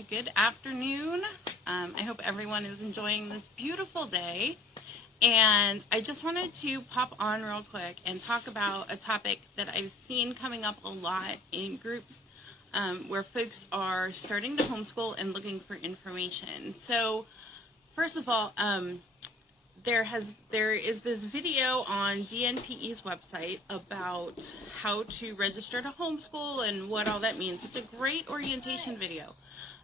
everyone. Good afternoon. I hope everyone is enjoying this beautiful day. And I just wanted to pop on real quick and talk about a topic that I've seen coming up a lot in groups where folks are starting to homeschool and looking for information. So first of all, there is this video on DNPE's website about how to register to homeschool and what all that means. It's a great orientation video,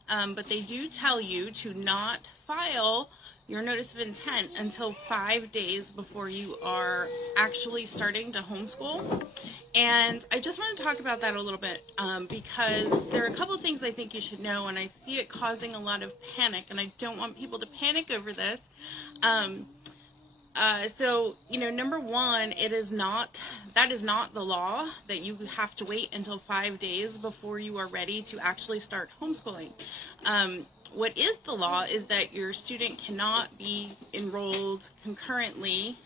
but they do tell you to not file your notice of intent until 5 days before you are actually starting to homeschool. And I just want to talk about that a little bit because there are a couple of things I think you should know, and I see it causing a lot of panic, and I don't want people to panic over this. So, number one, that is not the law that you have to wait until 5 days before you are ready to actually start homeschooling. What is the law is that your student cannot be enrolled concurrently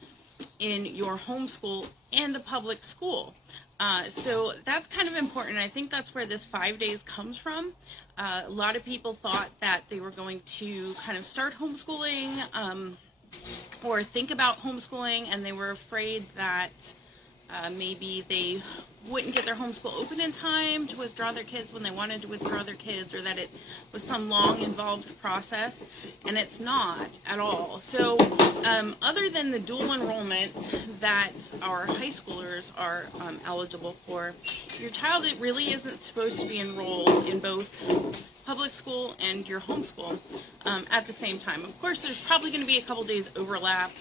in your homeschool and a public school. So that's kind of important. I think that's where this 5 days comes from. A lot of people thought that they were going to kind of start homeschooling or think about homeschooling, and they were afraid that maybe they wouldn't get their homeschool open in time to withdraw their kids when they wanted to withdraw their kids, or that it was some long involved process, and it's not at all. So other than the dual enrollment that our high schoolers are eligible for, your child really isn't supposed to be enrolled in both public school and your homeschool at the same time. Of course, there's probably going to be a couple days overlap,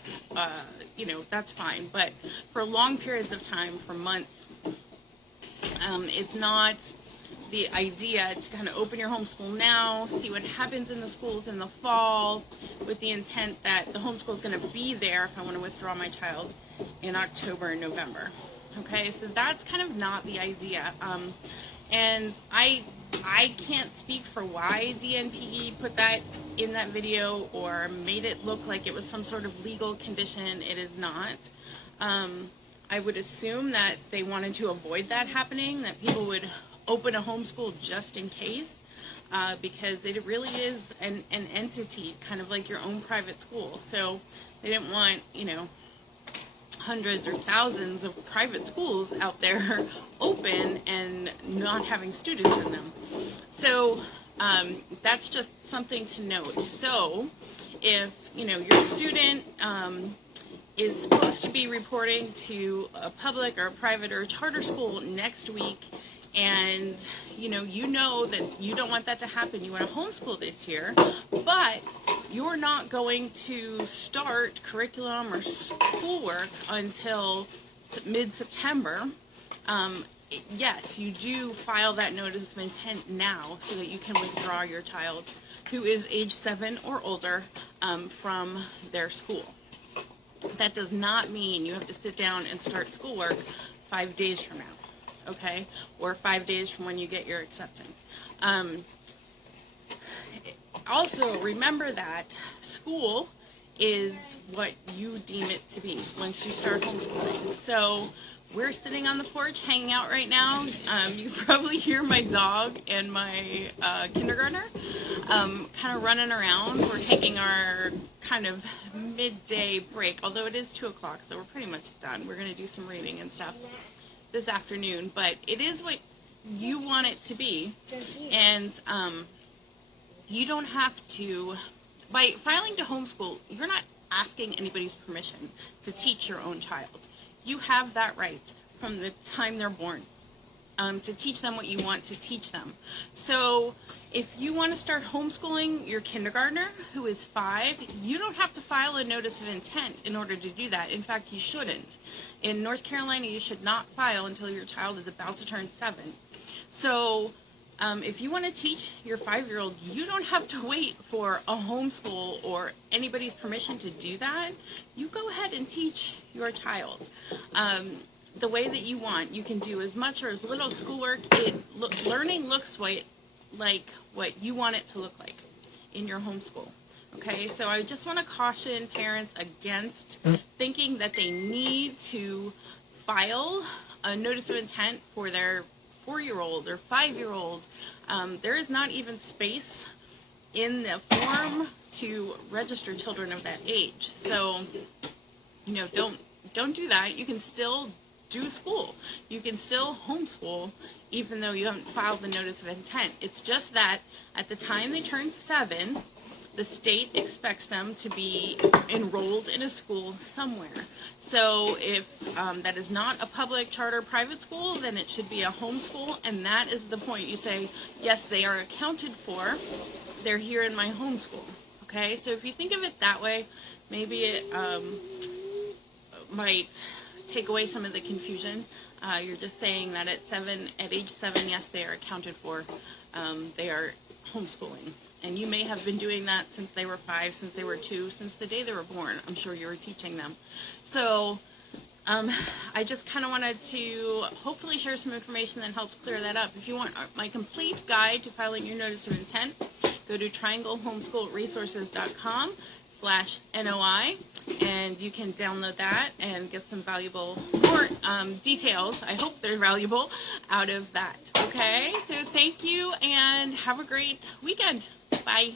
that's fine, but for long periods of time, for months, it's not the idea to kind of open your homeschool now, see what happens in the schools in the fall, with the intent that the homeschool is going to be there if I want to withdraw my child in October and November. Okay, so that's kind of not the idea. And I can't speak for why DNPE put that in that video or made it look like it was some sort of legal condition. It is not. I would assume that they wanted to avoid that happening, that people would open a homeschool just in case, because it really is an entity, kind of like your own private school. So they didn't want, hundreds or thousands of private schools out there open and not having students in them. So that's just something to note. So if your student is supposed to be reporting to a public or a private or a charter school next week, and you know that you don't want that to happen, you want to homeschool this year, but you're not going to start curriculum or schoolwork until mid-September, yes, you do file that notice of intent now so that you can withdraw your child who is age 7 or older from their school. That does not mean you have to sit down and start schoolwork 5 days from now, okay? Or 5 days from when you get your acceptance. Also, remember that school is what you deem it to be once you start homeschooling. So we're sitting on the porch hanging out right now. You can probably hear my dog and my kindergartner kind of running around. We're taking our kind of midday break, although it is 2 o'clock, so we're pretty much done. We're going to do some reading and stuff this afternoon, but it is what you want it to be. And you don't have to, by filing to homeschool, you're not asking anybody's permission to teach your own child. You have that right from the time they're born to teach them what you want to teach them. So if you want to start homeschooling your kindergartner who is 5, you don't have to file a notice of intent in order to do that. In fact, you shouldn't. In North Carolina, you should not file until your child is about to turn 7. So if you want to teach your 5-year-old, you don't have to wait for a homeschool or anybody's permission to do that. You go ahead and teach your child the way that you want. You can do as much or as little schoolwork. Learning looks like what you want it to look like in your homeschool. Okay, so I just want to caution parents against thinking that they need to file a notice of intent for their 4-year-old or 5-year-old. There is not even space in the form to register children of that age. So, don't do that. You can still do school. You can still homeschool even though you haven't filed the notice of intent. It's just that at the time they turn 7, the state expects them to be enrolled in a school somewhere. So if that is not a public, charter, private school, then it should be a homeschool, and that is the point. You say, yes, they are accounted for. They're here in my homeschool. Okay, so if you think of it that way, maybe it might take away some of the confusion. You're just saying that at age 7, yes, they are accounted for. They are homeschooling. And you may have been doing that since they were 5, since they were 2, since the day they were born. I'm sure you were teaching them. So I just kind of wanted to hopefully share some information that helps clear that up. If you want my complete guide to filing your notice of intent, go to trianglehomeschoolresources.com/NOI, and you can download that and get some valuable more details. I hope they're valuable out of that. Okay, so thank you and have a great weekend. Bye.